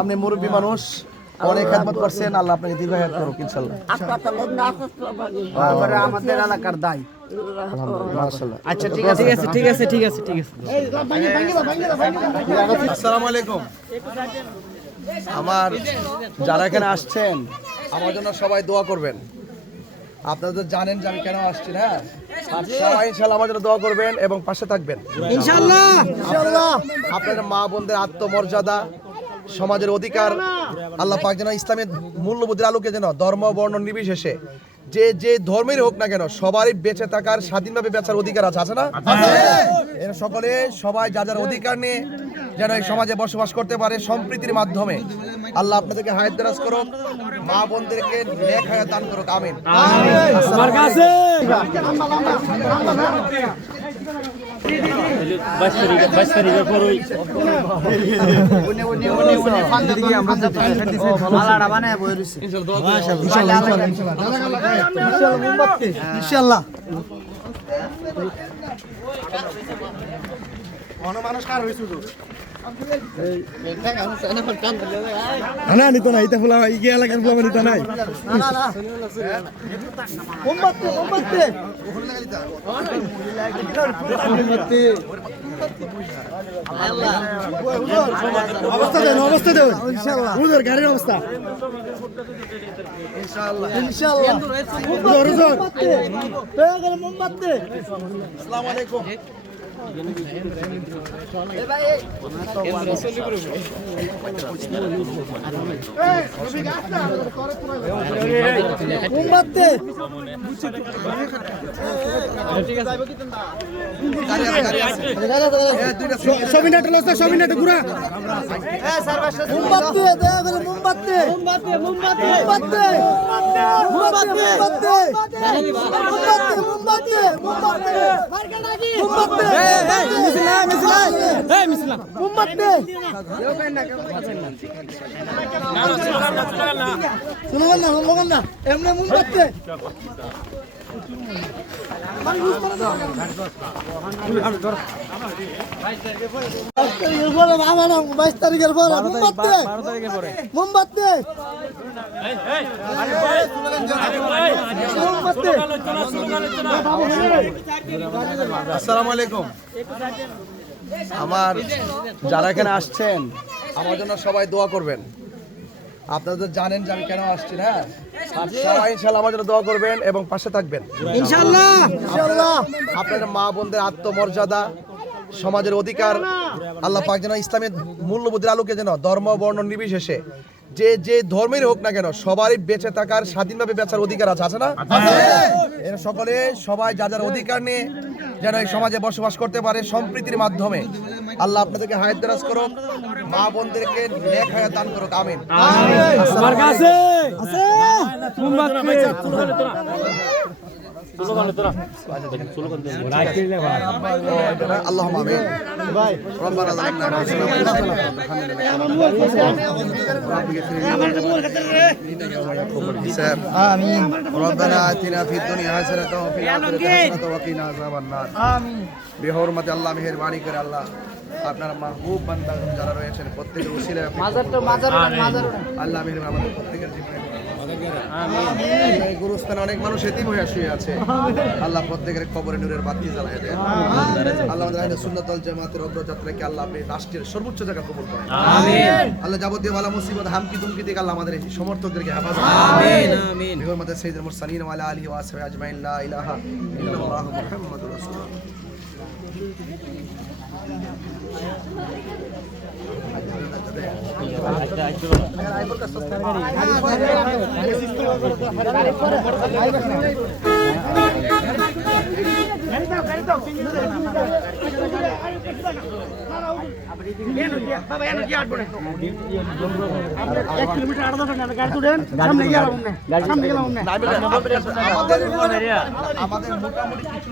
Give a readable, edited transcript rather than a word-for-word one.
আপনি মুরব্বী মানুষ, অনেক খেদমত করছেন, আল্লাহ আপনাকে দীর্ঘায়ু করুক ইনশাআল্লাহ। আমাদের এলাকার দায়। আচ্ছা ঠিক আছে ঠিক আছে ঠিক আছে ঠিক আছে। আসসালামু আলাইকুম। আমার যারা এখানে আসছেন আমার জন্য সবাই দোয়া করবেন। আপনারা তো জানেন যে আমি কেন আসছি, না সবাই ইনশাআল্লাহ আমার জন্য দোয়া করবেন এবং পাশে থাকবেন ইনশাআল্লাহ। আপনাদের মা বোনদের আত্মমর্যাদা, সমাজের অধিকার আল্লাহ পাক যেন ইসলামের মূল্যবোধের আলোকে যেন ধর্ম বর্ণ নির্বিশেষে যে ধর্মের হোক না কেন সবারই বেঁচে থাকার, স্বাধীনভাবে বেঁচার অধিকার আছে না? এরা সকলে সবাই যার অধিকার নিয়ে যেন এই সমাজে বসবাস করতে পারে সম্প্রীতির মাধ্যমে। আল্লাহ আপনাদেরকে হায়াত দারাজ করুক, মা বোনদেরকে নেক হায়াত দান করুক, আমিন। নিত না ইতা ফুলা ইগে এলাকার ফুলা নিত নাই অবস্থা দেন উদর গাড়ির অবস্থা ইনশাআল্লাহ আসসালামু আলাইকুম। সবিনাটা ঘুরা আসসালামু আলাইকুম। আমার যারা এখানে আসছেন আমার জন্য সবাই দোয়া করবেন। আপনারা তো জানেন যে আমি কেন আসছি, না সবাই ইনশাআল্লাহ আমার জন্য দোয়া করবেন এবং পাশে থাকবেন ইনশাআল্লাহ। আপনাদের মা বোনদের আত্মমর্যাদা, সমাজের অধিকার আল্লাহ পাক যেন ইসলামের মূল্যবোধের আলোকে যেন ধর্ম বর্ণ নির্বিশেষে যে ধর্মের হোক না কেন সবারই বেঁচে থাকার, স্বাধীনভাবে বেঁচার অধিকার আছে না? এরা সকলে সবাই যার অধিকার নিয়ে যেন এই সমাজে বসবাস করতে পারে সম্প্রীতির মাধ্যমে। আল্লাহ আপনাদেরকে হায়াত দারাজ করুক, মা বোনদেরকে নেক হায়াত দান করুক, আমিন। اللهم امين ربنا ظلمنا امين ربنا اتنا في الدنيا حسنه وفي الاخره حسنه وقنا عذاب النار امين بحرمه الله মেহেরবানি করে আল্লাহ আপনার মাহবুব বান্দা যারা রয়েছেন প্রত্যেকের উসিলায় আল্লাহ মেহেরবানি আমাদের প্রত্যেকের জীবনে গুরুস্থানে অনেক মানুষ এতিম হয়ে শুয়ে আছে, আল্লাহ প্রত্যেকের কবরে নূরের বাতি জ্বালায় দেন। আল্লাহ আমাদের সুন্নাত ওয়াল জামাতের অগ্রযাত্রাকে আল্লাহ আপনি রাষ্ট্রের সর্বোচ্চ জায়গা কবুল করেন। আল্লাহ যাবতীয় বালা মুসিবত হামকি তুমকি থেকে আল্লাহ আমাদের সমর্থকদেরকে হেফাজত করেন। বিহরমতে সাইয়্যিদুল মুরসালিন ওয়া আলা আলিহি ওয়া আসহাবিহি আজমাইন লা ইলাহা ইল্লাল্লাহু মুহাম্মাদুর রাসূলুল্লাহ। আমাদের মোটামুটি কিছু